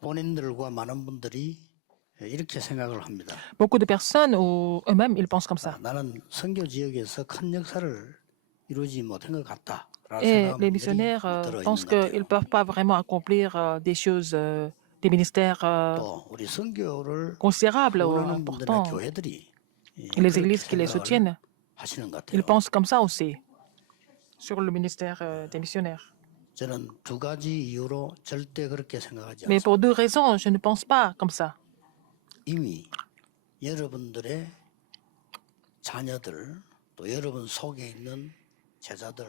본인들과 많은 분들이 이렇게 생각을 합니다. Beaucoup de personnes, ou eux-mêmes, ils pensent comme ça. 나는 선교 지역에서 큰 역사를 이루지 못한 것 같다. Et les missionnaires pensent qu'ils ne peuvent pas vraiment accomplir des choses, des ministères 또 우리 선교를 considérables ou 후원하는 분들이나 importants. 교회들이 Et les églises qui les soutiennent, 하시는 것 ils 같아요. pensent comme ça aussi sur le ministère des missionnaires. 저는 두 가지 이유로 절대 그렇게 생각하지 Mais 않습니다. pour deux raisons, je ne pense pas comme ça. 이미 여러분들의 자녀들 또 여러분 속에 있는 제자들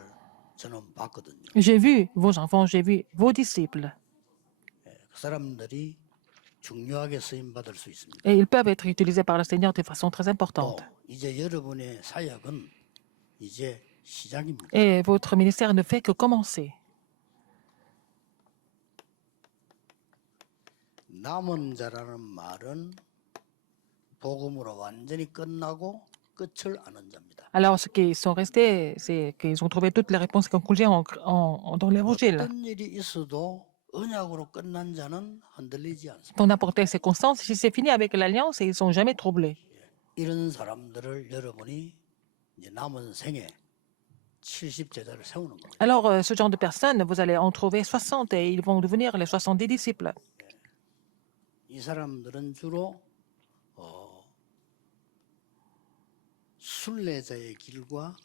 저는 봤거든요. J'ai vu vos enfants, j'ai vu vos disciples. 그 사람들이 중요하게 쓰임 받을 수 있습니다. Et ils peuvent être utilisés par le Seigneur de façon très 또 importante. 이제 여러분의 사역은 이제 시작입니다. Et votre ministère ne fait que commencer. 남은 자라는 말은 복음으로 완전히 끝나고 끝을 아는 자입니다. Alors, ceux qui sont restés, c'est qu'ils ont trouvé toutes les réponses et conclusions dans l'Évangile. 어떤 일이 있어도 언약으로 끝난 자는 흔들리지 않습니다. Dans n'importe quelle circonstance, si c'est fini avec l'Alliance, ils ne sont jamais troublés. 이런 사람들을 여러분이 이제 남은 생에 70제자를 세우는 겁니다. Alors, ce genre de personnes, vous allez en trouver 60 et ils vont devenir les 70 disciples. 이 사람들은 주로 순례자의 길과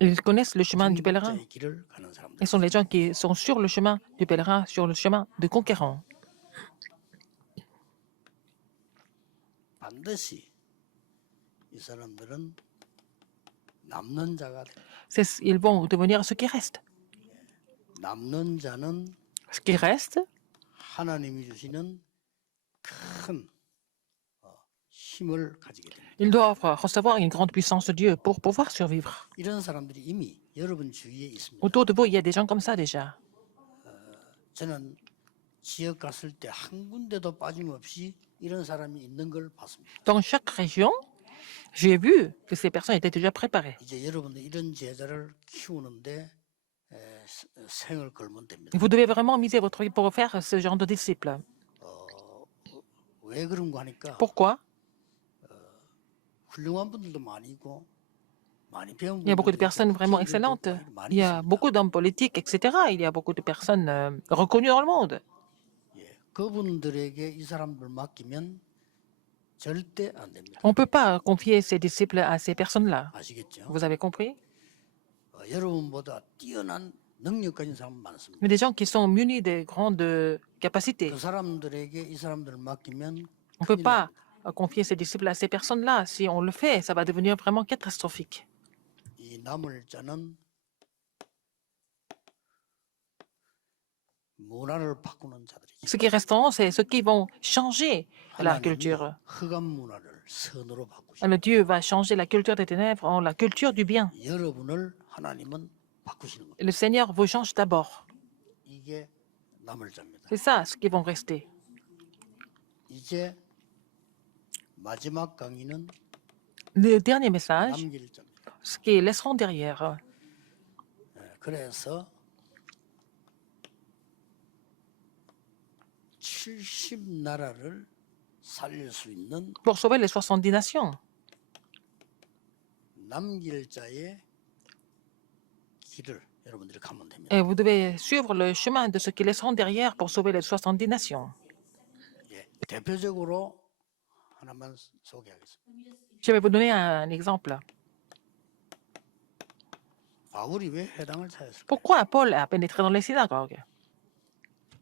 Ils connaissent le chemin du pèlerin. 정복자의 길을 가는 사람들. Ils sont les gens qui sont sur le chemin du pèlerin, sur le chemin du conquérant. 반드시 이 사람들은 남는 자가 됩니다. Ils vont devenir ceux qui restent. 남는 자는 Ce qui reste, 하나님이 주시는 큰 힘을 가지게 됩니다. ils doivent recevoir une grande puissance de Dieu pour pouvoir survivre. 이런 사람들이 이미 여러분 주위에 있습니다. Autour de vous, il y a des gens comme ça déjà. 저는 지역 갔을 때 한 군데도 빠짐없이 이런 사람이 있는 걸 봤습니다. Dans chaque région, j'ai vu que ces personnes étaient déjà préparées. 이제 여러분들 이런 제자를 키우는데 생을 걸면 됩니다. Vous devez vraiment miser votre vie pour faire ce genre de disciples. 왜 그런가 하니까 Pourquoi? 훌륭한 분들도 많이 있고 많이 배운 Il y a beaucoup de 분들도 personnes 있고 vraiment 국회의원들도 excellentes. 많이 Il y a 있습니다. beaucoup d'hommes politiques, etc. Il y a beaucoup de personnes reconnues dans le monde. 그분들에게 이 사람들 맡기면 절대 안 됩니다. On ne peut pas confier ses disciples à ces personnes-là. 아시겠죠? Vous avez compris? 여러분보다 뛰어난 능력 가진 사람 많습니다. Mais des gens qui sont munis de grandes capacités. 그 사람들에게 이 사람들을 맡기면 On ne peut 큰일 pas 납니다. confier ses disciples à ces personnes-là. Si on le fait, ça va devenir vraiment catastrophique. 이 남을 자는 문화를 바꾸는 자들이죠. Ce qui resteront, c'est ceux qui vont changer la 하나님이 culture. 흑암 문화를 선으로 바꾸시고 Le Dieu va changer la culture des ténèbres en la culture du bien. 여러분을 하나님은 바꾸시는 겁니다. Le Seigneur vous change d'abord. 이게 남을 자입니다. C'est ça, ce qui vont rester. 이제 마지막 강의는 Le dernier message, 남길 자입니다. ce qu'ils laisseront derrière. 그래서 70나라를 살릴 수 있는 Pour sauver les 70 nations. 남길 자의 길을 여러분들이 가면 됩니다. Et vous devez suivre le chemin de ceux qui laisseront derrière pour sauver les 70 nations. 예, 대표적으로 하나만 소개하겠습니다. Je vais vous donner un exemple. 바울이 왜 회당을 찾았을까? Pourquoi Paul a pénétré dans les synagogues?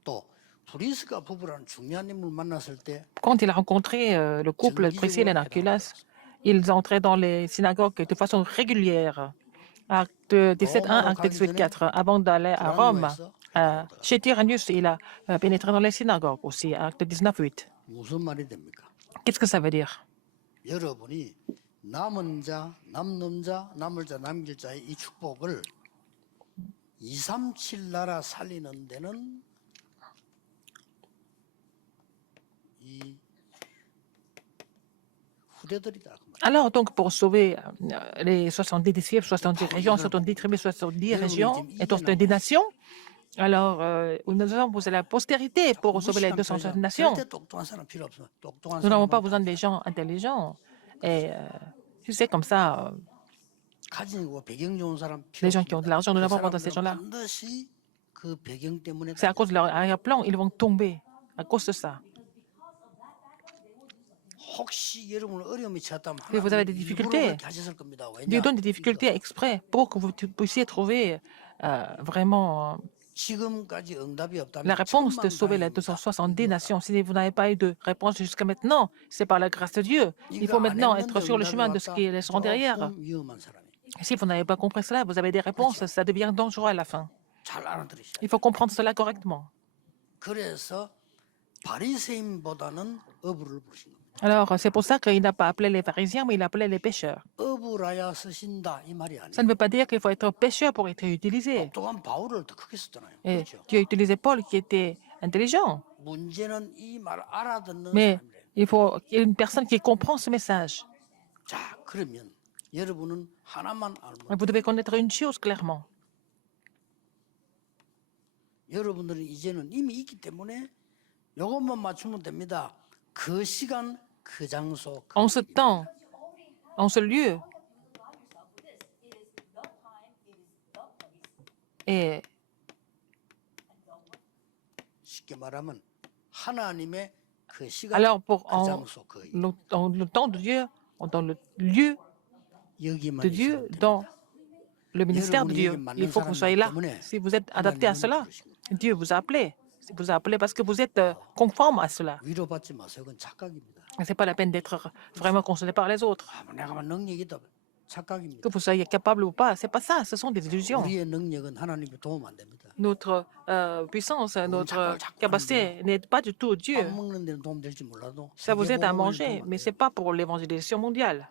또 브리스가 부부라는 중요한 인물을 만났을 때 Quand il a rencontré le couple Priscille et Narcilas, ils entraient dans les synagogues de façon régulière. Acte 17.1, acte 18.4. Avant d'aller à Rome, chez Tyrannus, il a pénétré dans les synagogues aussi. Acte 19.8. 무슨 말이 됩니까? Qu'est-ce que ça veut dire? 여러분이 남은 자, 남는 자, 남을 자, 남길 자의 이 축복을 237 나라 살리는 데는 이 후대들이다. 그 말이에요. Alors, donc, pour sauver les 70 disciples, 70 régions, 70 tribus, 70 régions et 70 nations, Alors, nous avons posé la postérité pour sauver les 무식한 260 표정. nations. 절대 똑똑한 사람 필요 없어. 똑똑한 Nous n'avons pas 사람은 besoin des gens intelligents. Et si c'est comme ça, 가지고 배경 좋은 사람 필요 les gens qui ont de 없습니다. l'argent, nous 그 n'avons pas besoin de ces 사람들은 gens-là. 반드시 그 배경 때문에 C'est à cause de leur arrière-plan, ils vont tomber à cause de ça. 혹시 여러분 어려움이 쳤다면 Si vous avez des 하나님 일부러 difficultés, 그렇게 하셨을 겁니다. Dieu 왜냐? donne des difficultés exprès pour que vous puissiez trouver vraiment 지금까지 응답이 la 없다면 réponse de sauver les 천만다행입니다. 270 nations. Si vous n'avez pas eu de réponse jusqu'à maintenant, c'est par la grâce de Dieu. Il faut 이거 안 maintenant être 했는데 sur le 응답이 chemin de ce 왔다. qui laisseront derrière. 조금 위험한 사람이. Si vous n'avez pas compris cela, vous avez des réponses, ça devient dangereux à la fin. 잘 알아들으셔야 Il faut comprendre cela correctement. 그래서 바리새인보다는 어부를 부르신 겁니다. Alors, c'est pour ça qu'il n'a pas appelé les pharisiens, mais il appelait les pécheurs. 어부라야 쓰신다 이 말이 Ça 아니에요. ne veut pas dire qu'il faut être pécheur pour être utilisé. 똑똑한 바울을 더 크게 썼잖아요. Et 그렇죠? Dieu a utilisé Paul qui était intelligent. 문제는 이 말 알아듣는 Mais 사람이래요. il faut qu'il y ait une personne qui comprend ce message. 자, 그러면 여러분은 하나만 알면 Vous devez connaître une chose clairement. 여러분들은 이제는 이미 있기 때문에 이것만 맞추면 됩니다. 그 시간, 그 장소, 그 En ce temps, en ce lieu, et 쉽게 말하면 하나님의 그 시간, alors pour 그 장소, 그 dans le temps de Dieu, dans le lieu 여기만 de Dieu, 있으면 dans 됩니다. le ministère de Dieu. Il faut que vous soyez là. Si vous êtes adapté à cela, Dieu vous a appelé. Vous a appelé parce que vous êtes conforme à cela. 위로받지 마세요. 그건 착각입니다. Ce n'est pas la peine d'être vraiment consolé par les autres. 아, 내가 능력이 있다. 착각입니다. Que vous soyez capable ou pas, c'est pas ça. Ce sont des illusions. 우리의 능력은 하나님의 도움 안 됩니다. Notre puissance, notre capacité n'est pas du tout Dieu. 밥 먹는 데는 도움 될지 몰라도 Ça vous aide à 세계복음을 manger, 도움 안 mais 돼요. c'est pas pour l'évangélisation mondiale.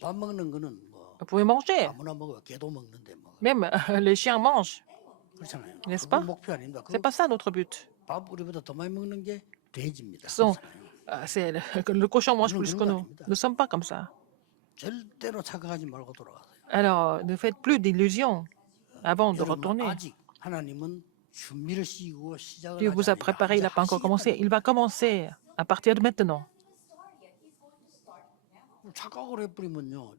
밥 먹는 거는 뭐 Vous pouvez manger. 아무나 먹어요. 개도 먹는데 뭐 Même les chiens mangent. 그렇잖아요. N'est-ce 그거 pas? 목표 아닙니다. C'est pas ça notre but. 밥 우리보다 더 많이 먹는 게 돼지입니다. Son- 그렇잖아요. C'est le cochon mange Nous, plus nous, que nous, nous. nous. Nous ne sommes pas comme ça. 절대로 착각하지 말고 돌아가세요. Alors, ne faites plus d'illusions avant de 여러분 retourner. 아직 하나님은 준비를 시키고 시작을 Dieu vous 하지 a 않으니까 préparé, il n'a 이제 pas encore 하시겠다는 commencé. Il va commencer à partir de maintenant. 거예요. 착각을 해버리면요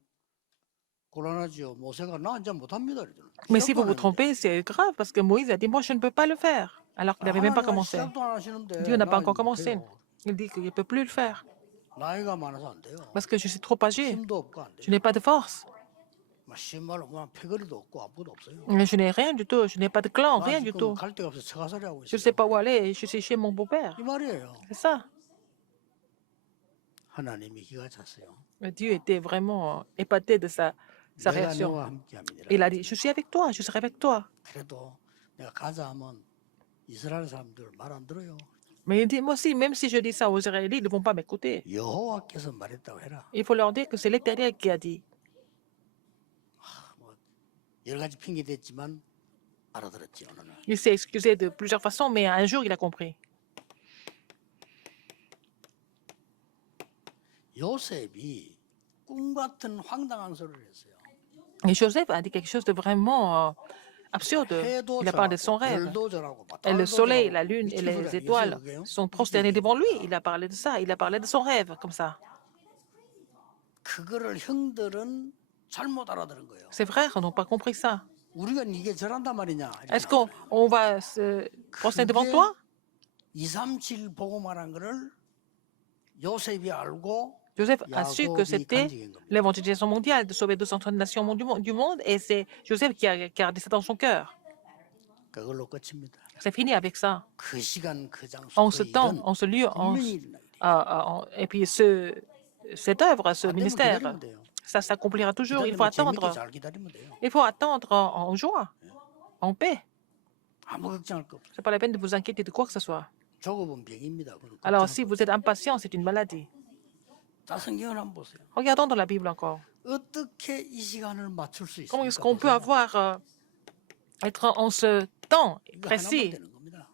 곤란하죠. 모세가 나 이제 못합니다. 이러잖아요. Mais si 시작도 vous 안 vous 했는데. trompez, c'est grave parce que Moïse a dit, moi, je ne peux pas le faire, alors qu'il n'avait même pas 하나님은 commencé. 시작도 안 하시는데 Dieu n'a pas 나 encore 이제 commencé. 못해요. Il dit qu'il ne peut plus le faire 나이가 많아서 안 돼요. parce que je suis trop âgé. 힘도 없고 안 Je 돼요. n'ai pas de force. 막 쉬운 말로 뭐 패거리도 없고 아무것도 없어요. Je n'ai rien du tout. Je n'ai pas de clan, 나 rien du 지금 tout. 갈 데가 없어서 처가살이 하고 Je ne 있어요. sais pas où aller. Je suis chez mon beau-père. 이 말이에요. C'est ça. 하나님이 기가 찼어요. Dieu était vraiment épaté de sa 내가 réaction. 너와 함께함이니라. Il a dit, je suis avec toi, je serai avec toi. 그래도 내가 가자 하면 이스라엘 사람들 말 안 들어요. Mais il dit, moi aussi, même si je dis ça aux Israélites, ils ne vont pas m'écouter. 여호와께서 말했다고 해라. Il faut leur dire que c'est l'Éternel qui a dit. 뭐 여러 가지 핑계 댔지만 알아들었지 어느 날. Il s'est excusé de plusieurs façons, mais un jour, il a compris. 요셉이 꿈 같은 황당한 소리를 했어요. Et Joseph a dit quelque chose de vraiment absurde. 해도 Il a parlé de son 저라고, rêve. 별도 저라고, 막 Et le 달도 soleil, 저라고, la lune et 이틀 les 소리 étoiles 아니겠어요, 그게요? sont prosternés devant lui. Il a parlé de ça. Il a parlé de son rêve, comme ça. 그거를 형들은 잘못 알아들은 거예요. Ses frères n'ont pas compris ça. 우리가 이게 저란단 말이냐? 이렇게 Est-ce qu'on va se prosterner devant toi? 237 보고 말한 거를 요셉이 알고 Joseph a su que 야곱이 c'était 간직한 겁니다. l'évangélisation mondiale, de sauver 230 nations du monde, et c'est Joseph qui a gardé ça dans son cœur. 그걸로 끝입니다. C'est fini avec ça. 그 시간 그 장소 En 그 ce temps, 일은 en ce lieu, 분명히 일어나야 돼요. et puis cette œuvre, ce 안 되면 ministère, 기다리면 돼요. ça s'accomplira toujours. Il faut 기다리면 재밌게 attendre. 잘 기다리면 돼요. Il faut attendre en joie, en paix. 아무 걱정할 거 없어요. C'est pas la peine de vous inquiéter de quoi que ce soit. 조급은 병입니다. 그건 Alors, 걱정할 si 거 vous êtes impatient, c'est une maladie. 없어요. 자, 성경을 한번 보세요. Regardons dans la Bible encore. 어떻게 이 시간을 맞출 수 Comment 있습니까? est-ce qu'on peut 보세요. avoir, être en ce temps 이거 하나만 précis? 되는 겁니다.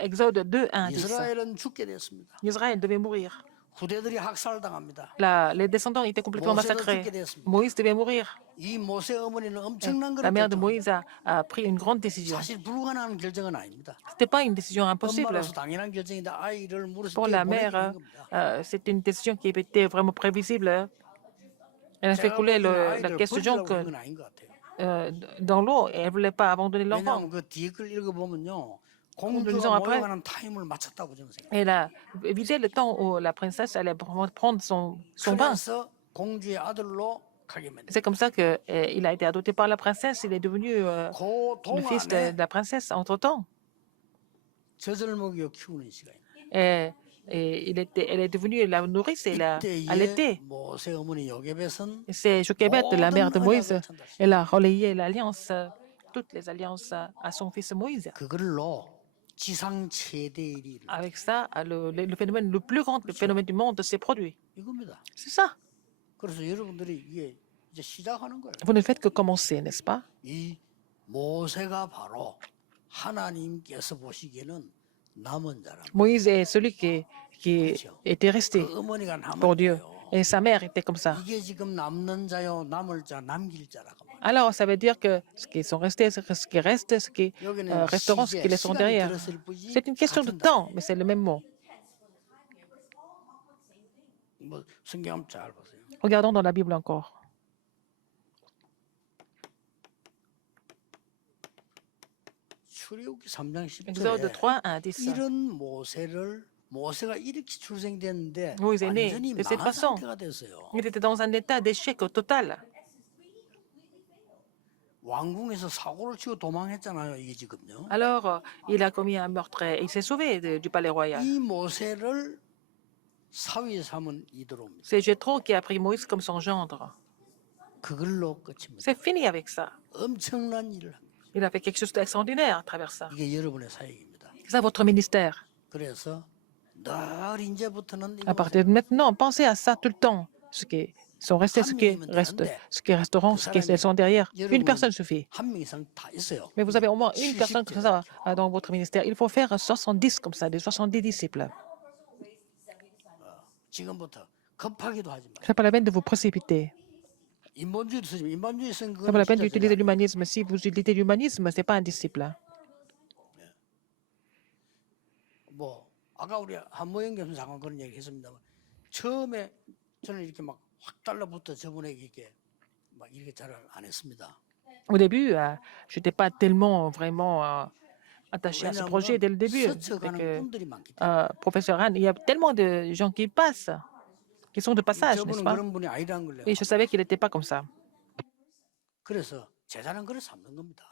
Exode 2, 1 dit ça. 이스라엘은 죽게 됐습니다. Israël devait mourir. 후대들이 학살당합니다. Les descendants étaient complètement 모세도 massacrés. 죽게 됐습니다. Moïse devait mourir. 이 모세 어머니는 Et 엄청난 la 걸 mère de 결정합니다. Moïse a pris une grande décision. 사실 불가능한 결정은 아닙니다. Ce n'était pas une décision impossible. 엄마로서 당연한 결정인데 아이를 물에서 Pour la 떼어보내게 mère, 된 겁니다. c'est une décision qui était vraiment prévisible. Elle a fait 제가 couler 보기에는 la 아이를 question 버리려고 한 건 아닌 것 같아요. dans l'eau et elle ne voulait pas abandonner l'enfant. 왜냐하면 그 뒤에 걸 읽어보면요. lisons 공주가 après. 모욕하는 타임을 맞췄다고 저는 생각해요. Elle a visé le temps où la princesse allait prendre son bain. 그래서 공주의 아들로 가게 만든 C'est comme ça qu'il a été adopté par la princesse. Il est devenu 그 le fils 동안에 de la princesse entre-temps. 젖을 먹여 키우는 시간입니다. Elle est devenue la nourrice et la 이때에 allaitée. 모세 어머니 요게벳은 Et c'est Jochebed, la mère de Moïse. Elle a relayé l'alliance, toutes les alliances à son fils Moïse. 그걸로 지상 최대 일이 일어나. Avec ça, le phénomène le plus grand, le phénomène du monde s'est produit. 이겁니다. C'est ça. 그래서 여러분들이 이게 이제 시작하는 거예요. Vous ne faites que commencer, n'est-ce pas? 이 모세가 바로 하나님께서 보시기에는 남은 자랍니다. Moïse est celui qui était resté 그 어머니가 pour 남은 Dieu. 자요. Et sa mère était comme ça. 이게 지금 남는 자요, 남을 자, 남길 자라고 말해요. Alors, ça veut dire que ce qui sont restés, ce qui reste, ce qui 여기는 resteront, ce qui 시제, laisseront 시간이 derrière. 들었을 뿐이지 C'est une question de 같은 temps, mais c'est le même mot. 뭐 성경 한번 잘 보세요. Regardons dans la Bible encore. 출애굽기 3장 Exode 10절에 3, 1, 10. 이런 모세가 이렇게 출생됐는데 Moïse est né 완전히 de cette 망한 façon. 상태가 됐어요. Il était dans un état d'échec total. 왕궁에서 사고를 치고 도망했잖아요. 이게 지금요. Alors, il a commis un meurtre et il s'est sauvé du palais royal. 이 모세를 사위에 삼은 이드로입니다. C'est Jéthro qui a pris Moïse comme son gendre. 그걸로 끝입니다. C'est fini avec ça. 엄청난 일을 합니다. Il a fait quelque chose d'extraordinaire à travers ça. 이게 여러분의 사역입니다. C'est ça votre ministère. 그래서 늘 이제부터는 À partir de maintenant, pensez à ça tout le temps. Ce qui sont restés, ce qui restent, ce qui resteront, ce qui sont derrière. Une personne suffit. 한 명 이상 다 있어요. Mais vous avez au moins une personne comme ça dans votre ministère. Il faut faire 70 comme ça, des 70 disciples. 지금부터 급하기도 하지 마. Ce n'est pas la peine de vous précipiter. 인본주의도 쓰지 마. 인본주의 쓴 Ce n'est pas la peine 그거는 d'utiliser l'humanisme. Si vous utilisez l'humanisme, ce n'est pas un disciple. 뭐 아까 우리 한모영 교수 잠깐 그런 얘기 했습니다만 처음에 저는 이렇게 막 확 달라붙어 저분에게 이렇게 막 이렇게 잘 안 했습니다. Au début, je n'étais pas tellement vraiment attaché à ce projet dès le début. 스쳐가는 Avec, 꿈들이 많기 때문에 professeur Anne, il y a tellement de gens qui passent, qui sont de passage, n'est-ce 저분은 pas? 그런 분이 아니라는 걸 내가 Et je savais qu'il n'était pas comme ça. 그래서 제자는 그래 삼는 겁니다.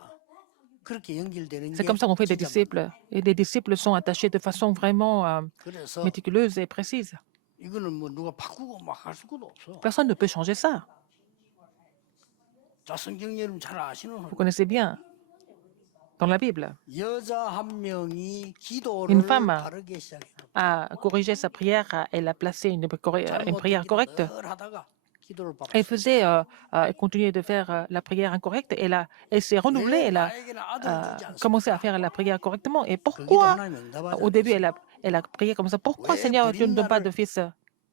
그렇게 연결되는 C'est 게 comme ça qu'on fait des 진짜 disciples. Et les disciples sont attachés de façon vraiment 그래서 méticuleuse et précise. 이거는 뭐 누가 바꾸고 막 할 수도 없어. Personne ne peut changer ça. 자 성경 여러분 잘 아시는 Vous connaissez bien dans la Bible. 여자 한 명이 Une 기도를 femme 바르게 시작해요. a corrigé sa prière, elle a placé une prière correcte. 늘 하다가 기도를 바르게. Elle faisait, elle continuait de faire la prière incorrecte. Elle s'est renouvelée, elle a 나에게는 아들을 주지 않습니다. commencé à faire la prière correctement. Et 그 기도 pourquoi, 하나님 응답하지 au début, 않겠어요? elle a prié comme ça? Pourquoi, 왜 Seigneur, tu ne donnes pas 브린나를 de fils?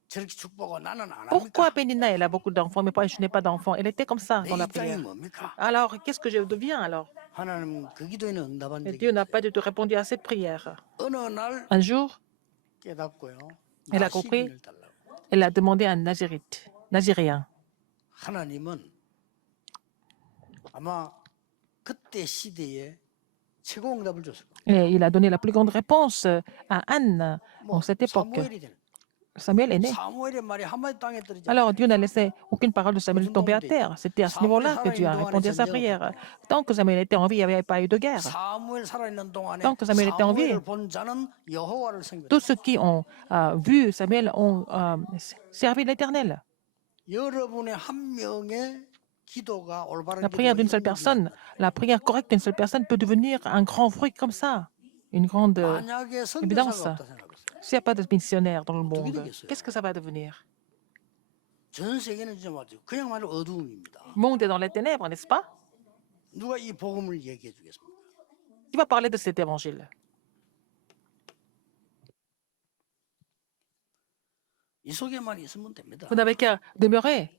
저렇게 축복하고 나는 안 Pourquoi 합니까? Pénina, elle a beaucoup d'enfants, mais pourquoi je n'ai pas d'enfants? Elle était comme ça 내 dans la 입장이 prière. 뭡니까? Alors, qu'est-ce que je deviens alors? 하나님 그 기도에는 응답한 Et 적이 Dieu n'a pas du tout répondu à cette prière. 어느 날 Un jour, 깨닫고요. Elle a compris. 나시린을 달라고. elle a demandé à un Naziréen. 하나님은 아마 그때 시대에 최고 응답을 줬을 거예요. Et il a donné la plus grande réponse à Anne en cette époque. 사무엘이 되는. Samuel est né. 사무엘의 말이 한마디 땅에 떨어지지 Alors Dieu n'a laissé aucune parole de Samuel tomber à terre. C'était à ce niveau-là que Dieu a répondu à sa prière. Tant que Samuel était en vie, il n'y avait pas eu de guerre. 사무엘 살아있는 동안에 Tant que Samuel était en vie, 사무엘을 본 자는 여호와를 섬겼다. tous ceux qui ont vu Samuel ont servi l'Éternel. 여러분의 한 명의 기도가 올바른 La prière d'une seule personne, la prière correcte d'une seule personne peut devenir un grand fruit comme ça. Une grande 만약에 évidence. 선교사가 없다 생각해보세요. S'il n'y a pas de missionnaires dans le monde, 되겠어요? qu'est-ce que ça va devenir? 전 세계는 진짜 맞죠. 그냥 말로 어두움입니다. Le monde est dans les ténèbres, n'est-ce pas? 누가 이 복음을 얘기해 주겠습니까? Qui va parler de cet évangile? 이 속에만 있으면 됩니다. Vous n'avez qu'à demeurer.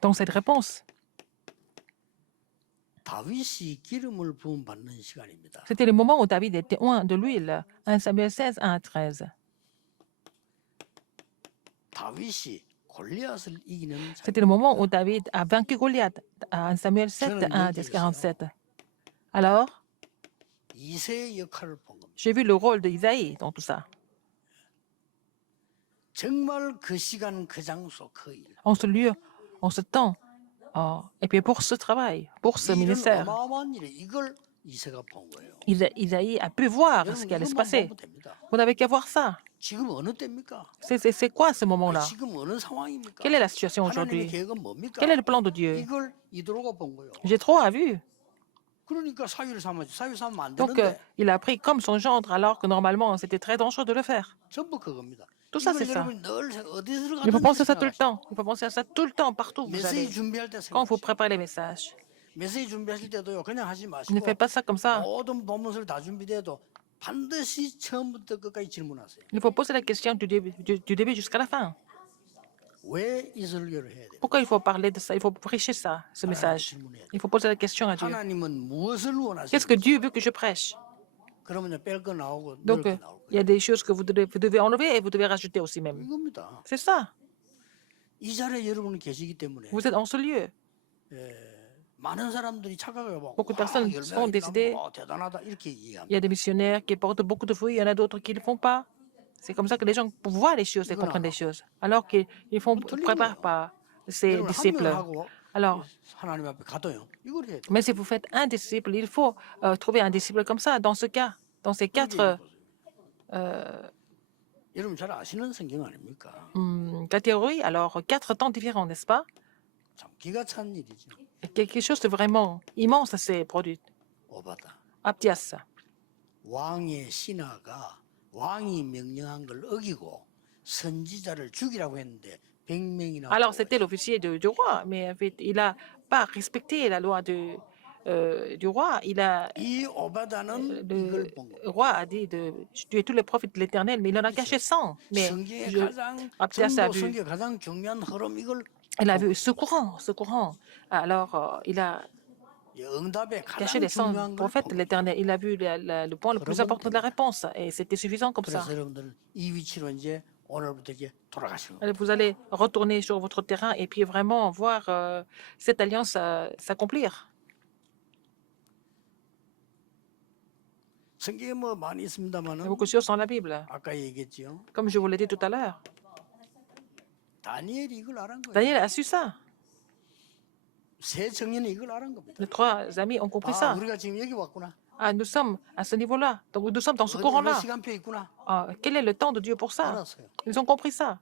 Dans cette réponse, 다윗이 기름을 부음 받는 시간입니다. c'était le moment où David était oint de l'huile. 1 Samuel 16, 1 à 13. 다윗이 골리앗을 이기는 C'était le moment où David a vaincu Goliath. 1 Samuel 7, 1 à 47. Alors, 이세의 역할을 본 겁니다. j'ai vu le rôle d'Isaïe dans tout ça. 정말 그 시간, 그 장소, 그 일. En ce lieu, en ce temps, et puis pour ce travail, pour ce 이런 ministère, 어마어마한 일에 이걸 이세가 본 거예요. Isaïe a pu voir ce qui allait se 이것만 passer. 보면 됩니다. Vous n'avez qu'à voir ça. 지금 어느 때입니까? C'est quoi ce moment-là? 지금 어느 상황입니까? Quelle est la situation 하나님의 aujourd'hui? 계획은 뭡니까? Quel est le plan de Dieu? 이걸 이도로가 본 거예요. Jéthro a vu. 그러니까 사위를 삼아지. 사위 삼으면 안 Donc, 되는데 il a pris comme son gendre, alors que normalement, c'était très dangereux de le faire. 전부 그겁니다. Tout ça, 이걸 c'est ça. 여러분이 늘 어디 Il faut penser 들어가든지 à ça tout le temps. Il faut penser à ça tout le temps, partout où vous allez. 메시지 준비할 때 Quand vous 생각하시고 préparez les messages. 메시지 준비하실 때도요. 그냥 하지 Ne 마시고 faites pas ça comme ça. 모든 본문서를 다 준비돼도 반드시 처음부터 끝까지 질문하세요. Il faut poser la question du début jusqu'à la fin. 왜 이 설교를 해야 돼요? Pourquoi il faut parler de ça? Il faut prêcher ça, ce message. Il faut poser la question à Dieu. 하나님은 무엇을 원하시는 Qu'est-ce que Dieu veut que je prêche? 그러면 뺄 거 나오고 넣을 Donc, 거 나올 il y a des choses que vous devez enlever et vous devez rajouter aussi même. 이겁니다. C'est ça. 이 자리에 여러분이 계시기 때문에 Vous êtes en ce lieu. 많은 사람들이 착각하고 Beaucoup de personnes sont décidées. 대단하다 이렇게 Il y 이해합니다. a des missionnaires qui portent beaucoup de fruits, il y en a d'autres qui ne le font pas. C'est comme ça que les gens voient les choses et comprennent les choses, alors qu'ils ne préparent pas ces 여러분 한 disciples. 명을 하고 Alors, 하나님 앞에 가도요. 이걸 해야 돼요. mais si vous faites un disciple, il faut trouver un disciple comme ça, dans ce cas, dans ces quatre 여러분 잘 아시는 성경 아닙니까? catégories. Alors, quatre temps différents, n'est-ce pas? 참 기가 찬 일이죠. Et quelque chose de vraiment immense s'est produit. 오바다. Abdias. 왕의 신하가 왕이 명령한 걸 어기고 선지자를 죽이라고 했는데 100명이나 Alors, c'était l'officier du roi, mais en fait, il n'a pas respecté la loi du roi. 이 오바다는 이걸 본 거예요. Le roi a dit de tuer tous les prophètes de l'Éternel, mais il en a caché 100. Mais 성경의 je- 가장 Abdias a 전도 vu, 성경 가장 중요한 흐름 이걸 il a vu ce courant. Alors, il a 응답의 caché 가장 les 100 중요한 걸 prophètes de 본 거예요. l'Éternel. Il a vu le point le plus important de la réponse, et c'était suffisant comme ça. 그래서 여러분들은 이 위치로 이제 오늘부터 이제 돌아가시는 거예요. Alors, vous allez retourner sur votre terrain et puis vraiment voir cette alliance s'accomplir. 성경에 뭐 많이 Il y a 있습니다만은 beaucoup de choses dans la Bible. 아까 얘기했지요. Comme je vous l'ai dit tout à l'heure, 다니엘이 이걸 알은 거예요. Daniel a su ça. 세 청년이 이걸 알은 겁니다. Les trois amis ont compris 아, ça. 우리가 지금 여기 왔구나. Ah, nous sommes à ce niveau-là. Donc, nous sommes dans ce 어디 몇 courant-là. 시간표 있구나. Quel est le temps de Dieu pour ça? 알았어요. Ils ont compris ça.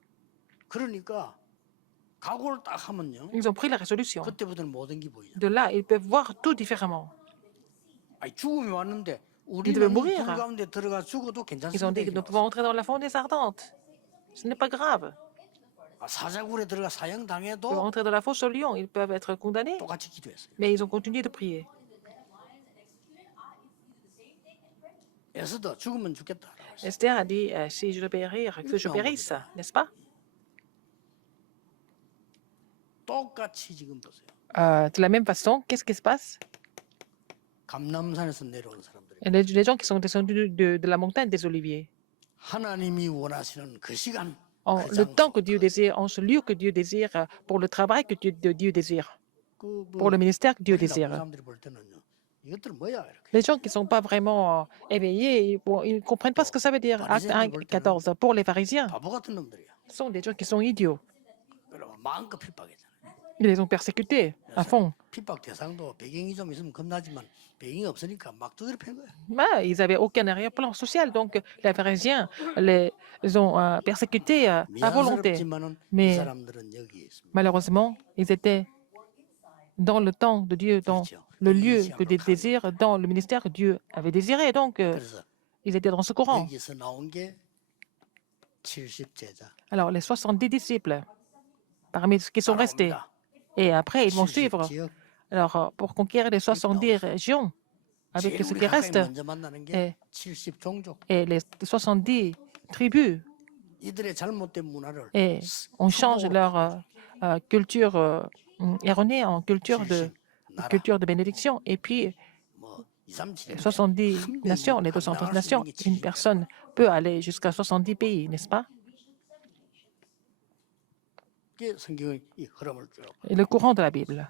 그러니까 각오를 딱 하면요. Ils ont pris la résolution. 그때부터는 모든 게 보이죠. De là, ils peuvent voir tout différemment. 아니, 죽음이 왔는데 devait 우리는 mourir. 불 가운데 들어가 죽어도 Ils ont 괜찮습니다. dit que nous pouvons entrer dans la fournaise ardente. Ce n'est pas grave. 사자굴에 들어가 Ils peuvent 사형당해도 entrer dans la fosse au lion. Ils peuvent être condamnés. 똑같이 기도했어요. Mais ils ont continué de prier. 에스더 죽으면 죽겠다. Esther a dit, si je dois périr, que je périsse, n'est-ce pas? 똑같이 지금 보세요. De la même façon, qu'est-ce qui se passe? 감남산에서 내려온 사람들이 Et les gens qui sont descendus de la montagne des Oliviers. 하나님이 원하시는 그 시간, Le temps que Dieu désire, en ce lieu que Dieu désire, pour le travail que Dieu désire, pour le ministère que Dieu désire. 사람들이 볼 때는요. 이것들 뭐야 이렇게. Les gens qui ne sont pas vraiment éveillés, ils ne comprennent pas ce que ça veut dire. Acte 1, 14. Pour les pharisiens, 바보 같은 놈들이야. ce sont des gens qui sont idiots. 그러면 마음껏 핍박했잖아요. Ils les ont persécutés à fond. 핍박 대상도 배경이 좀 있으면 겁나지만 배경이 없으니까 막 두드려 팬 거야. Mais ils n'avaient aucun arrière-plan social. Donc, les pharisiens les ont persécutés à volonté. 미안스럽지만은 이 Mais 사람들은 여기 있습니다. malheureusement, ils étaient dans le temps de Dieu, dans le lieu que Dieu désire, dans le ministère que Dieu avait désiré. Donc, 그래서 ils étaient dans ce courant. 여기서 나온 게 70제자. Alors, les 70 disciples, parmi ceux qui sont restés, et après, ils vont suivre. Alors, pour conquérir les 70 régions, avec ce 제일 우리 qui 가까이 reste 먼저 만나는 게 et, 70종족. et les 70 tribus. 이들의 잘못된 문화를 Et on change 축복으로 leur 바꾸죠. culture erronée en 70 나라, culture de bénédiction. Et puis, 뭐 2, 3, 7인데 70 한 nations, 명이 les 230 감당할 수 있는 nations, 게 une 70. personne peut aller jusqu'à 70 pays, n'est-ce pas? 이게 성경의 이 흐름을 쭉. Et le courant de la Bible.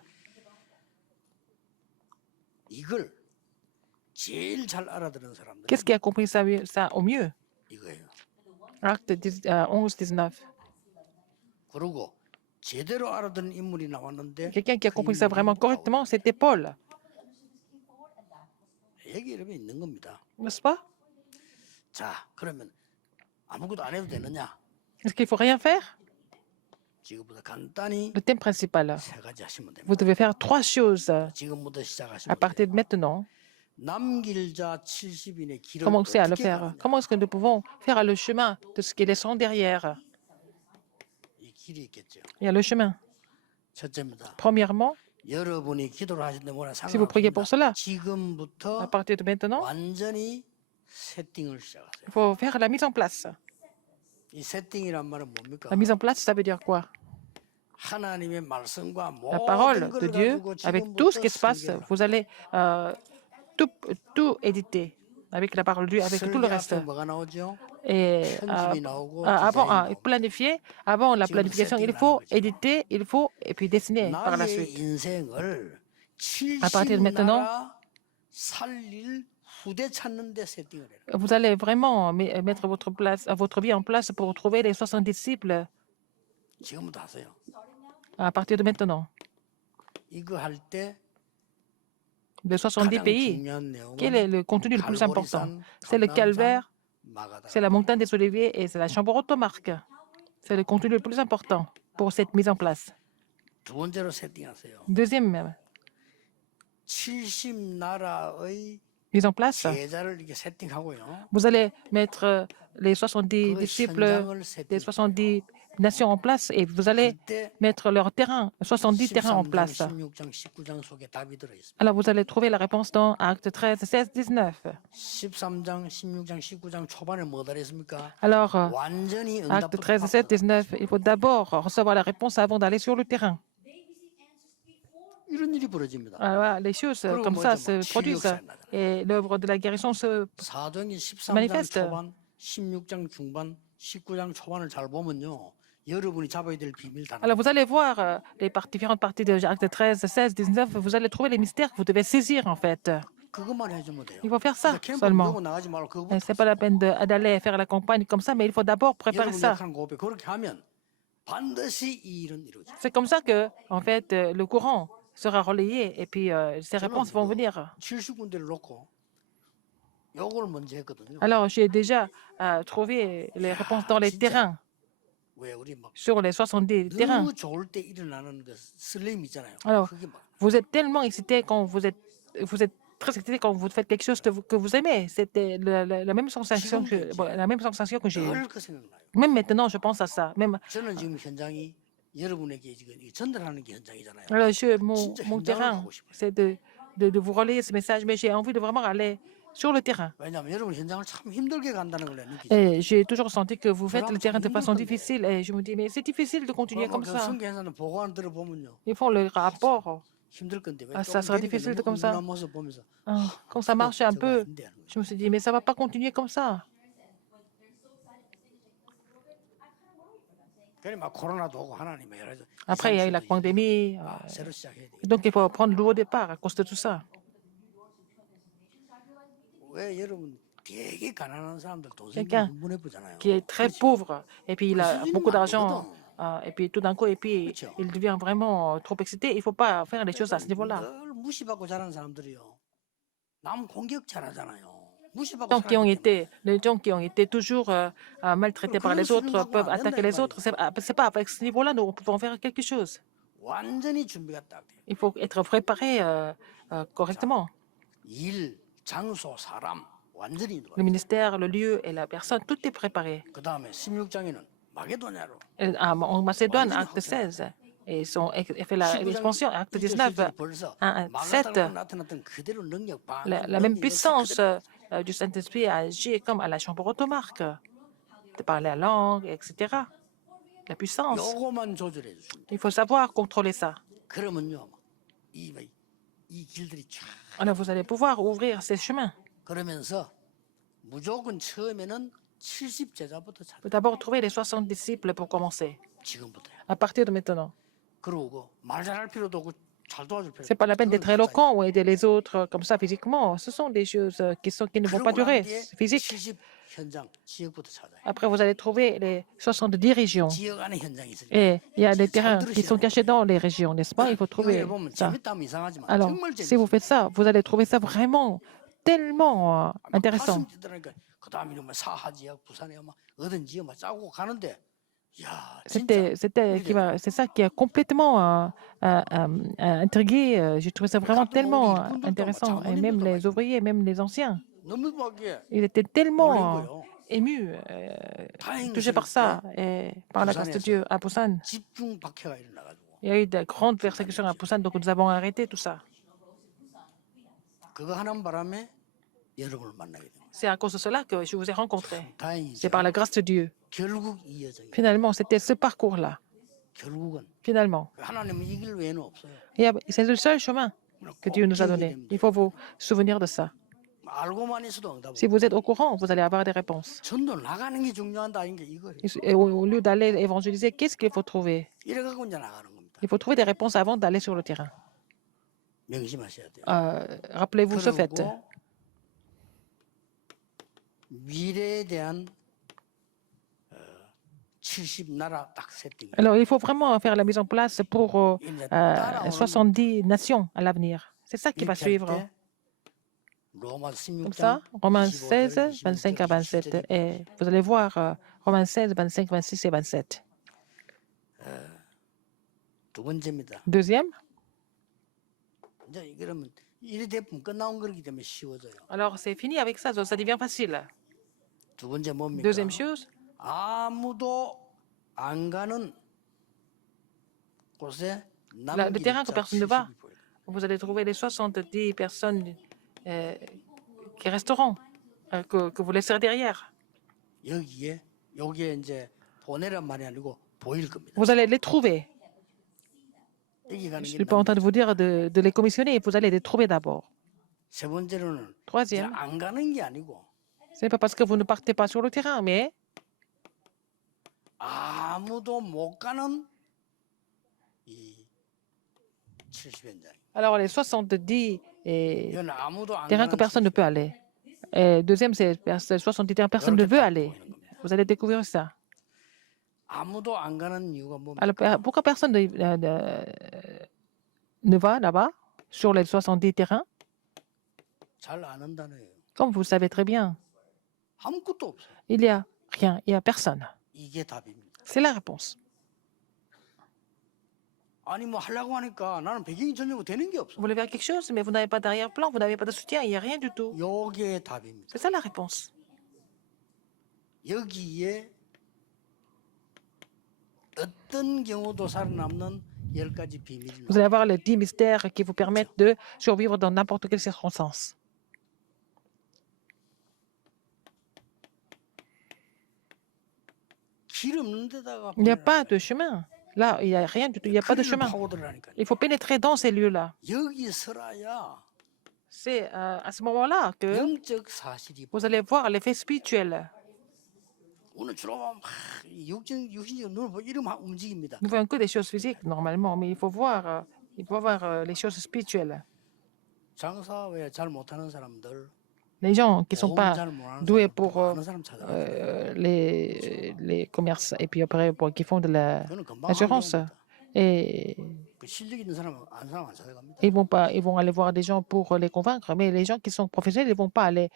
이걸 제일 잘 알아들은 사람들 Qu'est-ce qui a compris ça au mieux? 이거예요. Acte 11, 19. 그리고 제대로 알아듣는 인물이 나왔는데 Quelqu'un qui a 그 compris ça 인물이 vraiment correctement, c'était Paul, 여기 이름이 있는 겁니다. n'est-ce pas? 자, 그러면 아무것도 안 해도 되느냐? Est-ce qu'il faut rien faire? 지금부터 간단히 Le thème principal. 세 가지 하시면 Vous 됩니다. devez faire 3 choses 지금부터 à 시작하시면 partir 돼요. de maintenant. 남길 자 70인의 길을 Commencez à le 어떻게 faire. 가느냐? Comment est-ce que nous pouvons faire le chemin de ce qui est laissant derrière? 이 길이 있겠죠. Il y a le chemin. 첫째입니다. Premièrement, 여러분이 기도를 하시는데 뭐라 si vous priez pour cela, 상관없습니다. à 지금부터 partir de maintenant, 완전히 세팅을 시작하세요. il faut faire la mise en place. 이 세팅이란 말은 뭡니까? La mise en place, ça veut dire quoi? 하나님의 말씀과 La 모든 parole 걸 de Dieu, 가지고 avec tout ce 지금부터 qui se passe, 설계를 vous allez tout éditer avec la parole de Dieu, avec tout le 설계 reste. 앞에 뭐가 나오죠? Et 편집이 나오고 avant 디자인이 나오고. planifier, avant la 지금 planification, il 세팅을 faut 하는 거죠. éditer, il faut et puis dessiner par la 나의 suite. 인생을 À partir de maintenant, 70나라 살릴 후대 찾는 데 세팅을 해요. vous allez vraiment mettre votre vie en place pour trouver les 60 disciples 지금부터 하세요. à partir de maintenant. 이거 할 때 De 70 가장 pays, 중요한 quel est 내용은 le contenu le plus important? 갈보리산, C'est le 감람산, calvaire, 마가다. c'est la montagne des Oliviers et c'est la chambre automarque. C'est le contenu le plus important pour cette mise en place. 두 번째로 세팅하세요. Deuxième 70나라의 mise en place, 제자를 이렇게 세팅하고요. vous allez mettre les 70 그 disciples 현장을 des 세팅. 70 nations en place et vous allez 그때 mettre leur terrain, 70 terrains en 13장, place. 16장, 19장 속에 답이 들어 있습니다. Alors vous allez trouver la réponse dans Actes 13, 16, 19. 13장, 16장, 19장 초반에 뭐 달했습니까? Alors, 완전히 Actes 응답부터 13, 17, 19, il faut d'abord recevoir la réponse avant d'aller sur le terrain. 이런 일이 벌어집니다. Alors, voilà, les choses comme ça se produisent et l'œuvre de la guérison se 사도행전 13장 manifeste. 초반, 16장 중반, 19장 초반을 잘 보면요. 여러분이 잡아야 될 비밀 다 Alors, vous allez voir les différentes parties de Actes 13, 16, 19. Vous allez trouver les mystères que vous devez saisir, en fait. 그것만 해주면 돼요. Il faut faire ça 그러니까 캠프 seulement. 운동은 나가지 말고 Ce 그거부터 n'est pas la peine d'aller faire la campagne comme ça, mais il faut d'abord préparer 여러분이 ça. 약한 고백 그렇게 하면 반드시 이 일은 이루어져. C'est comme ça que, en fait, le courant sera relayé et puis ces réponses vont venir. 70군데를 놓고 요걸 먼저 했거든요. Alors, j'ai déjà trouvé les réponses dans les terrains, 왜 우리 막 sur les 70 terrains. 너무 좋을 때 일어나는 그 슬림 있잖아요. Alors, 그게 막 vous êtes tellement excité quand vous êtes très excité quand vous faites quelque chose que vous aimez. C'était la même sensation la même sensation que j'ai eue. 늘 그 생각나요. Même maintenant, je pense à ça. Même, 저는 지금 현장이 여러분에게 지금 이 전달하는 게 현장이잖아요. alors, mon 진짜 terrain, 현장을 가고 싶어요. c'est de vous relayer ce message, mais j'ai envie de vraiment aller sur le terrain. 왜냐하면 여러분 현장을 참 힘들게 간다는 걸 내가 느끼죠. Et j'ai toujours senti que vous faites le terrain de façon difficile. Et je me dis, mais c'est difficile de continuer comme 그 ça. 성경에서는 보고한 들어보면요. Ils font le rapport. 힘들 건데 왜 Ah, ça sera 조금 difficile 되니까 comme ça. 너무 흥분한 모습 보면서 Quand ça marche un 저거 peu, 아닌데 하는 거예요. je me suis dit, mais ça va pas continuer comme ça. 그래 막 코로나도 오고 하나님 여러 가지 Après, il y a eu la 이상한 pandémie. 아, 새로 시작해야 돼. Donc, il faut prendre l'eau au départ à cause de tout ça. 왜 여러분 되게 가난한 사람들 돈 Quelqu'un 생기면 흥분해 보잖아요. Qui est très pauvre, et puis il a 무슨 beaucoup 일이면 안 d'argent, 되거든. et puis tout d'un coup, et puis 그렇죠. il devient vraiment trop excité. Il ne faut pas faire les choses à ce niveau-là. 늘 무시받고 자란 사람들이요. 남 공격 잘하잖아요. 무시받고 Les gens qui ont 살았기 때문에. été, les gens qui ont été toujours maltraités par les autres peuvent attaquer les autres. C'est pas avec ce niveau-là nous pouvons faire quelque chose. 완전히 준비가 딱 돼요. Il faut être préparé correctement. 일, 장소, 사람 완전히 Le ministère, le lieu et la personne, tout est préparé. 그 다음에 16장에는 마게도냐로 En Macédoine, acte 16, et fait 19장 l'expansion. Acte 1절 19, 설정이 벌써 1 à 7, 마가다락으로 나타났던 그대로 능력, 방언, la même 능력, 역사 puissance 그대로 du Saint-Esprit a agi comme à la chambre automarque, de parler la langue, etc. La puissance. 요거만 조절해 주시면 돼. Il faut savoir contrôler ça. 그러면요, 이 길들이 쫙 Alors vous allez pouvoir ouvrir ces chemins. 그러면서 무조건 처음에는 70제자부터 찾아. Il faut d'abord trouver les 60 disciples pour commencer, 지금부터. à partir de maintenant. 그러고 말 잘할 필요도 없고 잘 도와줄 필요 Ce n'est pas la peine 그건 d'être 가짜예요. éloquent ou aider les autres comme ça physiquement. Ce sont des choses qui ne vont pas 그러고 난 durer, 뒤에 c'est physique. 70 현장 지역부터 찾아요. Après, vous allez trouver les 70 régions. 지역 안에 현장이 있어요. Et il y a des 잘 terrains qui sont 들으시라고. cachés dans les régions, n'est-ce pas? Il faut 이거 trouver 보면 ça. 재밌다면 이상하지만 Alors, 정말 si vous 재밌어요. faites ça, vous allez trouver ça vraiment tellement intéressant. 가슴 뛰더라니까 그다음에 뭐 사하 지역, 부산에 막 어떤 지역 막 짜고 가는데 야 진짜 C'est ça qui a complètement intrigué. J'ai trouvé ça vraiment tellement intéressant. Et même les ouvriers, même les anciens, 너무 막게 ils étaient 놀란 tellement 거예요. émus, touchés par ça et par la grâce de Dieu à Busan. 집중 박해가 일어나가지고 Il y a eu de grandes persécutions à Busan, donc nous avons arrêté tout ça. 그거 하는 바람에 여러분을 만나게 됩니다. C'est à cause de cela que je vous ai rencontrés. 다행이죠. C'est par la grâce de Dieu. 결국 이 여정이 Finalement, c'était ce parcours-là. 결국은 Finalement, 하나님은 이 길 외에는 없어요. c'est le seul chemin que Dieu nous a donné. Il faut vous souvenir de ça. 알고만 있어도 응답. Si vous êtes au courant, vous allez avoir des réponses. 전도 나가는 게 중요한다 아닌 게 이거예요. Et au lieu d'aller évangéliser, qu'est-ce qu'il faut trouver? 이래 갖고 이제 나가는 겁니다. Il faut trouver des réponses avant d'aller sur le terrain. 명심하셔야 돼요. Rappelez-vous ce fait. 그리고 미래에 대한 70나라 딱 세팅. Alors, il faut vraiment faire la mise en place pour 70 nations à l'avenir. C'est ça qui va suivre. 로마 Comme 16장 ça, Romains 16, 25 à 27. Et vous allez voir Romains 16, 25, 26 et 27. 두 번째입니다. Deuxième, 이제 그러면 일이 대부분 끝나온 거기 때문에 쉬워져요. alors c'est fini avec ça, ça devient facile. 두 번째 뭡니까? Deuxième chose, 아무도 안 가는 곳에 le terrain que personne ne va, vous allez trouver les 70 personnes qui resteront, que vous laisserez derrière. 여기에 이제 보내란 말이 아니고 보일 겁니다. Vous allez les trouver. 여기 가는 Je ne 게 suis pas en train de vous dire de les commissionner, vous allez les trouver d'abord. 세 번째로는 Troisième, 안 가는 게 아니고 ce n'est pas parce que vous ne partez pas sur le terrain, mais 아무도 못 가는 이 70현장. alors les 70 이건 아무도 안 terrains que 가는 personne ne peut aller. Et deuxième, c'est 70 terrains que personne ne veut aller. Vous allez découvrir ça. 아무도 안 가는 이유가 뭡니까? Alors, pourquoi personne ne va là-bas, sur les 70 terrains? 잘 아는 단어예요. Comme vous le savez très bien, 아무것도 없어요. il n'y a rien, il n'y a personne. 이게 답입니다. C'est la réponse. 아니 뭐 하려고 하니까 나는 배경이 전혀 되는 게 없어. Vous voulez faire quelque chose, mais vous n'avez pas d'arrière-plan, vous n'avez pas de soutien, il n'y a rien du tout. 요게 답입니다. C'est ça la réponse. 여기에 어떤 경우도 살아남는 10가지 비밀이 Vous allez avoir les 10 mystères qui vous permettent de survivre dans n'importe quelle circonstance. 길 없는 데다가 Il n'y a pas de chemin. Là, il n'y a rien du tout, il n'y a pas de 그리를 chemin. 파고 들어가니까 Il faut pénétrer dans ces lieux-là. 여기 서라야 C'est à ce moment-là que 영적 사실이 vous allez voir l'effet spirituel. 오늘 주로 막 육신적 눈을 보고 이러면 움직입니다. Nous voyons que des choses physiques normalement, mais il faut voir les choses spirituelles. 장사 왜 잘 못하는 사람들, Les gens qui ne sont 보험 pas 잘 못하는 doués 사람들, pour 아는 사람 찾아가요. les commerces et puis après qui font de 그거는 금방 l'assurance. 하는 겁니다. Et 그 실력 있는 사람 아는 사람 안 찾아갑니다. ils vont aller voir des gens pour les convaincre, mais les gens qui sont professionnels, ils ne vont pas aller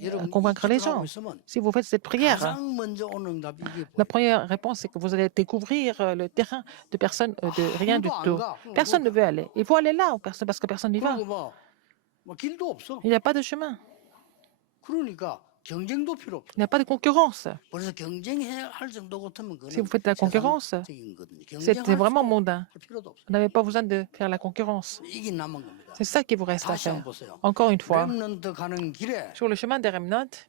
여러분 convaincre les gens. 기도하고 있으면 Si vous faites cette prière, 가장 먼저 오는 응답이 이게 la 뭐예요? première réponse, c'est que vous allez découvrir le terrain de personnes, de rien du 아무도 안 tout. 가. Personne ne veut aller. Il faut aller là parce que personne n'y va. 그리고 뭐 길도 없어. Il n'y a pas de chemin. 그러니까 경쟁도 필요 없어요. Il n'y a pas de concurrence. 그래서 경쟁해야 할 정도 같으면 Si vous 그거는 faites de la concurrence, 세상적인 거거든요. c'est 경쟁할 vraiment mondain. 필요도 없어요. Vous n'avez pas besoin de faire la concurrence. 이게 남은 겁니다. C'est ça qui vous reste à 다시 한번 faire. 보세요. Encore une fois, 렘넌트 가는 길에 sur le chemin des remnants,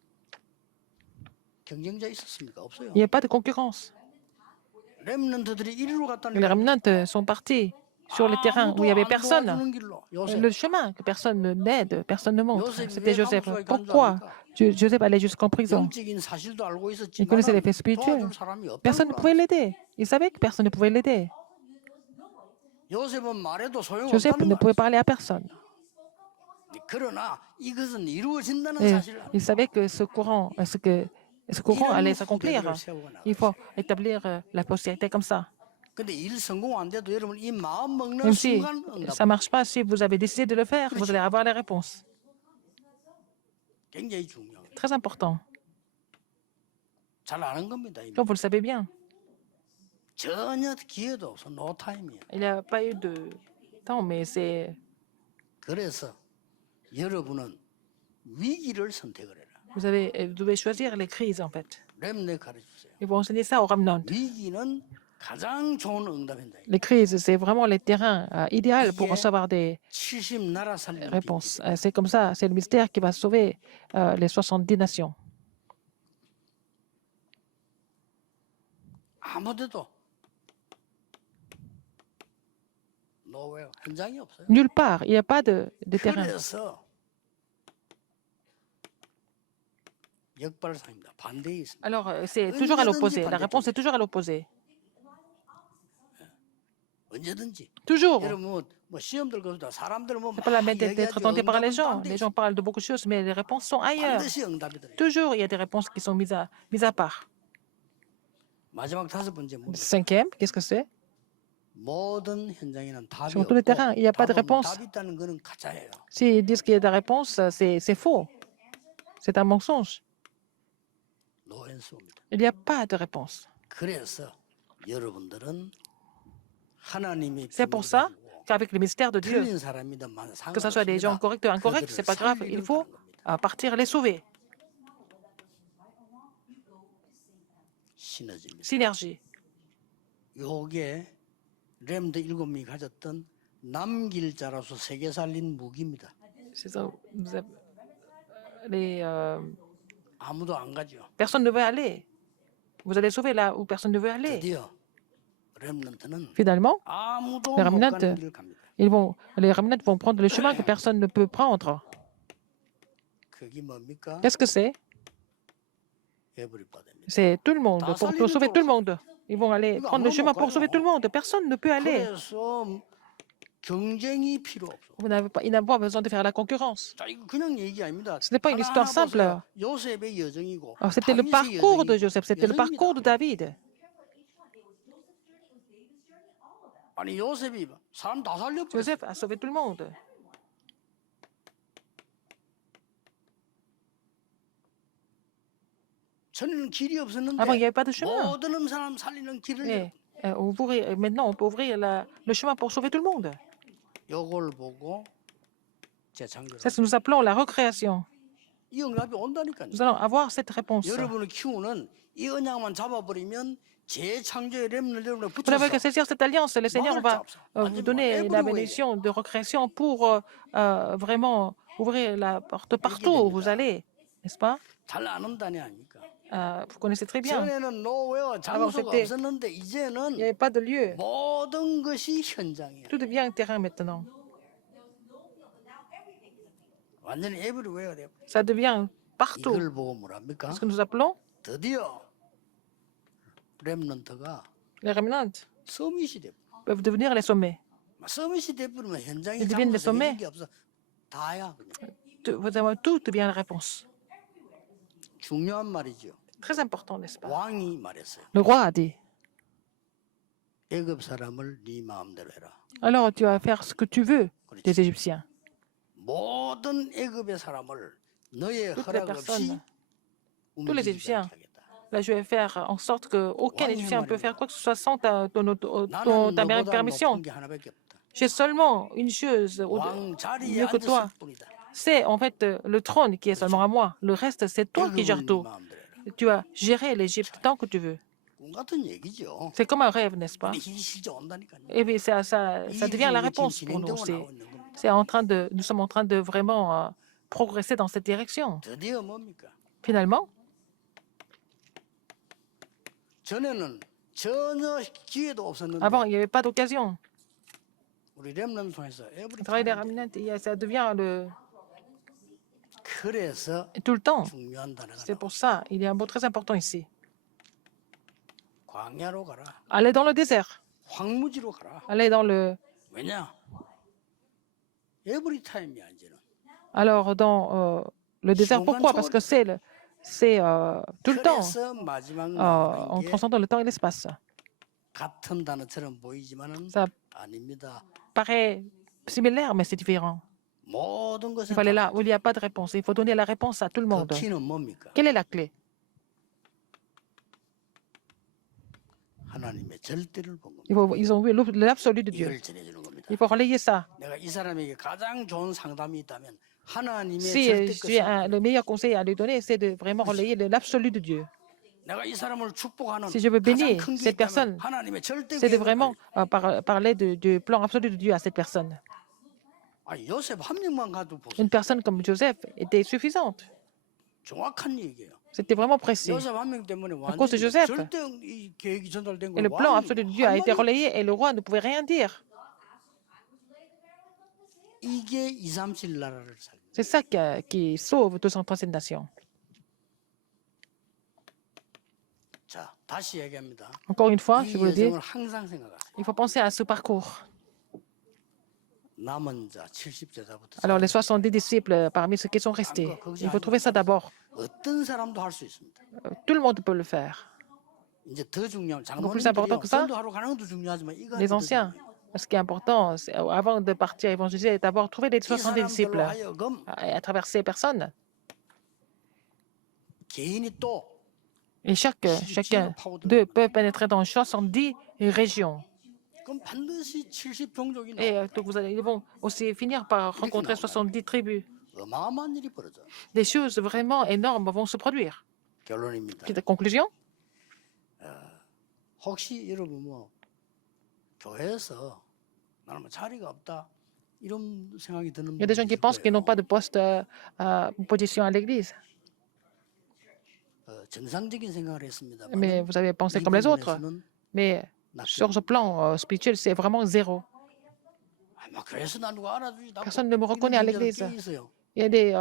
경쟁자 있었습니까? 없어요. il n'y a pas de concurrence. 렘넌트들이 이리로 갔다는 Les remnants sont partis sur le terrain où il n'y avait personne. Le chemin que personne n'aide, personne ne montre. C'était Joseph. Pourquoi Joseph allait jusqu'en prison? Il connaissait les faits spirituels. Personne ne pouvait l'aider. Il savait que personne ne pouvait l'aider. Joseph ne pouvait parler à personne. Et il savait que ce courant allait s'accomplir. Il faut établir la postérité comme ça. Même si ça ne marche pas, si vous avez décidé de le faire, vous allez avoir les réponses. Très important. Comme vous le savez bien. Il n'y a pas eu de temps, mais c'est... Vous devez choisir les crises, en fait. Ils vont enseigner ça aux remnants. Les crises, c'est vraiment les terrains idéaux pour recevoir des réponses. C'est comme ça, c'est le mystère qui va sauver les 70 nations. Nulle part, il n'y a pas de terrain. Alors, c'est toujours à l'opposé. La réponse est toujours à l'opposé. Toujours. C'est pas la peine d'être tenté par les gens. Les gens parlent de beaucoup de choses, mais les réponses sont ailleurs. Toujours, il y a des réponses qui sont mises à part. Cinquième, qu'est-ce que c'est? Sur tous les terrains, il n'y a pas de réponse. S'ils disent qu'il y a des réponses, c'est faux. C'est un mensonge. Il n'y a pas de réponse. C'est pour ça qu'avec le mystère de Dieu, que ce soit des gens corrects ou incorrects, ce n'est pas grave. Il faut partir les sauver. Synergie. Personne ne veut aller. Vous allez sauver là où personne ne veut aller. Finalement, les remnants vont prendre le chemin que personne ne peut prendre. Qu'est-ce que c'est? C'est tout le monde, pour sauver tout le monde. Ils vont aller prendre le chemin pour sauver tout le monde. Personne ne peut aller. Il n'a pas besoin de faire la concurrence. Ce n'est pas une histoire simple. C'était le parcours de Joseph, c'était le parcours de David. Joseph a sauvé tout le monde. Avant, il n'y avait pas de chemin. Et maintenant, on peut ouvrir le chemin pour sauver tout le monde. C'est ce que nous appelons la recréation. Nous allons avoir cette réponse. Vous n'avez qu'à saisir cette alliance. Le Seigneur va vous donner la bénédiction de recréation pour vraiment ouvrir la porte partout où vous allez, n'est-ce pas? Vous connaissez très bien. Avant, il n'y avait pas de lieu. Tout devient un terrain maintenant. Ça devient partout. Ce que nous appelons les remnants peuvent devenir les sommets. Ils deviennent les sommets. Tout devient la réponse. Très important, n'est-ce pas? Le roi a dit, alors tu vas faire ce que tu veux des Égyptiens. Toutes les personnes, tous les Égyptiens, là je vais faire en sorte qu'aucun Égyptien ne peut faire quoi que ce soit sans ta permission. J'ai seulement une chose mieux que toi, c'est en fait le trône qui est seulement à moi. Le reste, c'est toi qui gères 애굽은 네 tout. 마음대로 해라. Tu as géré l'Égypte tant que tu veux. 꿈 같은 얘기죠. C'est comme un rêve, n'est-ce 근데 pas? 이게 실제 온다니까요. Et puis ça 이 일이 devient la 지금 réponse pour nous. 진행되고 나오고 있는 겁니다. Nous sommes en train de vraiment progresser dans cette direction. 드디어 뭡니까? Finalement, 전에는 전혀 기회도 없었는데 avant, il n'y avait pas d'occasion. 우리 렘넌트 통해서 Le 에브리 travail des 타임 Raminantes, ça devient 그래서 tout le temps. 중요한 단어가 C'est 나와. pour ça, il y a un mot très important ici. 광야로 가라. Allez dans le désert. 황무지로 가라. Allez dans le... 왜냐? 에브리 타임이야 이제는. Alors, dans le désert, pourquoi? Parce que c'est tout le temps, 그래서 마지막 en 나오는 게 transcendant le temps et l'espace. 같은 단어처럼 보이지만은 Ça 아닙니다. paraît similaire, mais c'est différent. 모든 것에 Il faut aller là où il n'y a pas de réponse. Il faut donner la réponse à tout le 그 monde. 키는 뭡니까? Quelle est la clé? 하나님의 절대를 본 겁니다. Ils ont vu l'absolu de Dieu. 이걸 전해주는 겁니다. Il faut relayer ça. 내가 이 사람에게 가장 좋은 상담이 있다면 하나님의 Si 절대 j'ai 것을 le meilleur conseil à lui donner, c'est de vraiment relayer l'absolu de Dieu. 내가 이 사람을 축복하는 Si je veux 가장 bénir 큰 게 cette personne, 있다면 하나님의 절대 c'est de 계획을 vraiment parler du plan absolu de Dieu à cette personne. 아니, 요셉 한 명만 가도 보세요. Une personne comme Joseph était suffisante. 정확한 얘기예요. C'était vraiment précis. 요셉 한 명 때문에 cause de 완전히 Joseph. 절대 이 계획이 전달된 Et 걸 le plan absolu de Dieu a été relayé et le roi ne pouvait rien dire. 이게 2, 3, 7 나라를 살려. C'est ça qui sauve 237 nations. 자, 다시 얘기합니다. Encore une fois, 이 je vous le dis, 여정을 항상 생각하세요. il faut penser à ce parcours. 남은 자 70제자부터 Alors, les 70 disciples parmi ceux qui sont restés, il faut trouver ça d'abord. 어떤 사람도 할 수 있습니다. Tout le monde peut le faire. 이제 더 중요한 plus important 장로님들이 que ça, 전도하러 가는 것도 중요하지만 이거 Les anciens. Ce qui est important, avant de partir évangéliser, c'est d'abord trouver les 이 70 disciples. 사람들로 하여금 À travers ces personnes. 개인이 또 Et chacun d'eux peut pénétrer dans 70 régions. 그럼 반드시 70 종족이 Et 나와. donc ils vont aussi finir par rencontrer 70 tribus. 어마어마한 일이 벌어져. Des choses vraiment énormes vont se produire. 결론입니다. Petite conclusion, 혹시 여러분 뭐 교회에서 나는 뭐 자리가 없다 이런 생각이 드는 il y a des gens qui 분이 pensent qu'ils n'ont 있을 pas de poste, position à l'église. 거예요. 정상적인 생각을 했습니다. Mais vous avez pensé comme les autres. Mais sur ce plan spirituel, c'est vraiment zéro. Personne ne me reconnaît à l'église. Il y a des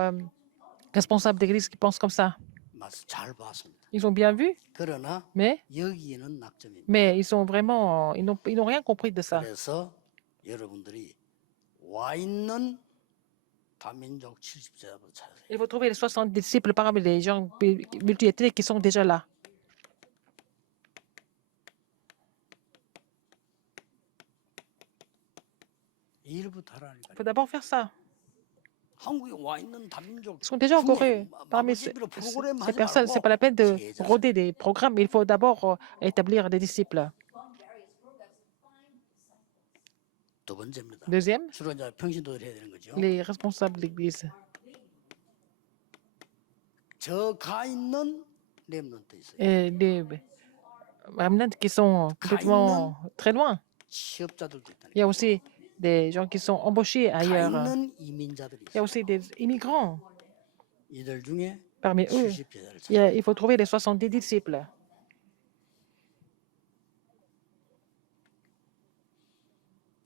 responsables d'église qui pensent comme ça. 잘 봤습니다. Ils ont bien vu, 그러나 mais 여기에는 낙점입니다. ils sont vraiment, ils n'ont rien compris de ça. 그래서 여러분들이 와 있는 다민족 70제자부터 찾으세요. Il faut trouver les 60 disciples parmi les gens multiethniques qui sont déjà là. 이 일부터 하라니까. Il faut d'abord faire ça. 한국에 와 있는 다민족 Ils sont déjà en Corée. Parmi ces personnes, ce n'est pas la peine de rôder des programmes. Il faut d'abord établir des disciples. 두 번째입니다. Deuxième, 주로 이제 평신도들 해야 되는 거죠. les responsables d'église. 저 가 있는 렘넌트 있어요. Et les remnants qui sont complètement très loin. 취업자들도 있다. Il y a aussi des gens qui sont embauchés 가 ailleurs. 있는 이민자들이 Il y a 있어요. aussi des immigrants. 이들 중에 Parmi eux, 70제자를 찾아요. il faut trouver les 70 disciples.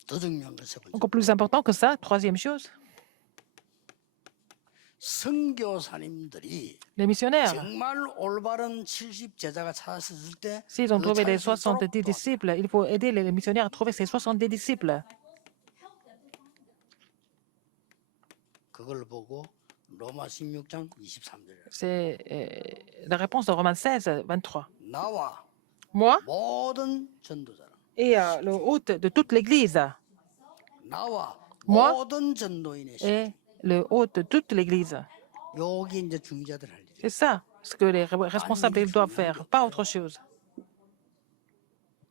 더 중요한 건 세 번째. Encore plus important que ça, troisième chose, 선교사님들이 les missionnaires. 정말 올바른 70제자가 찾았을 때 S'ils ont 그 trouvé les 찾을 수 있도록 70 disciples, il faut aider les missionnaires à trouver ces 70 disciples. 그걸 보고 로마 16장 23절. C'est la réponse de Romains 16, 23. 나와 Moi 모든 전도자는 et le hôte de toute l'Église 나와 Moi 모든 전도인의 시. et le hôte de toute l'Église. 여기 이제 중의자들 할 일이에요. C'est ça ce que les responsables ils doivent faire, pas autre chose.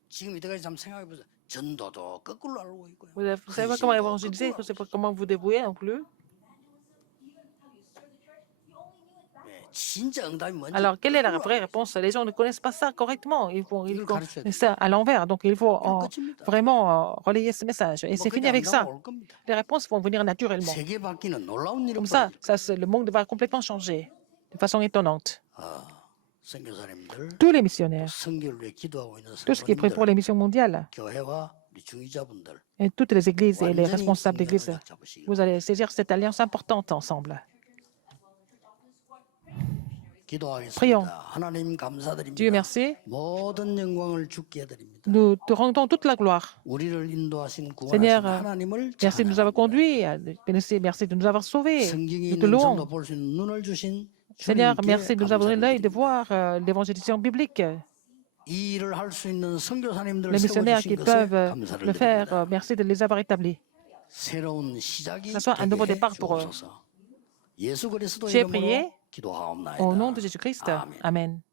지금 이때까지 좀 생각해 보세요. 전도도 거꾸로 알고 있고요. Vous ne savez pas comment évangéliser, vous ne savez pas comment vous débrouiller non plus. 진짜 응답이 뭔지 Alors, quelle est la 거꾸로 vraie 알아야 réponse? Les gens ne connaissent pas ça correctement. Ils font 이걸 가르쳐야 c'est 돼요. ça à l'envers. Donc, il faut 그럼 끝입니다. vraiment relayer ce message. Et 뭐 c'est 그게 fini 안 avec 가면 ça. 올 겁니다. Les réponses vont venir naturellement. 세계 바뀌는 놀라운 일이 Comme ça, 벌어질 거예요. le monde va complètement changer de façon étonnante. 선교사님들, Tous les missionnaires, 선교를 위해 기도하고 있는 tout ce qui est prêt pour 성도님들, les missions mondiales, 교회와 우리 중위자분들 et toutes les églises et les 완전히 responsables 인연을 d'églises, 잡으시기 vous allez saisir cette alliance importante ensemble. 기도하겠습니다. Prions. 하나님 감사드립니다. Dieu merci. 모든 영광을 주께 드립니다. Nous te rendons toute la gloire. 우리를 인도하신 구원하신 Seigneur, 하나님을 merci de nous avoir 찬양합니다. conduits. Merci de nous avoir sauvés. 성경에 Nous te 있는 louons. 성도 볼 수 있는 눈을 주신 Seigneur, 주님께 merci de nous avoir donné l'œil de 감사드립니다. voir l'évangélisation biblique. 이 일을 할 수 있는 선교사님들을 Les missionnaires qui 세워주신 것에 peuvent 감사를 le faire, 드립니다. merci de les avoir établis. 새로운 시작이 Que ce soit un nouveau 되게 départ pour eux. 주옵소서. 예수 그리스도 J'ai 이름으로 prié 기도하옵나이다. au nom de Jésus-Christ. 아멘. Amen.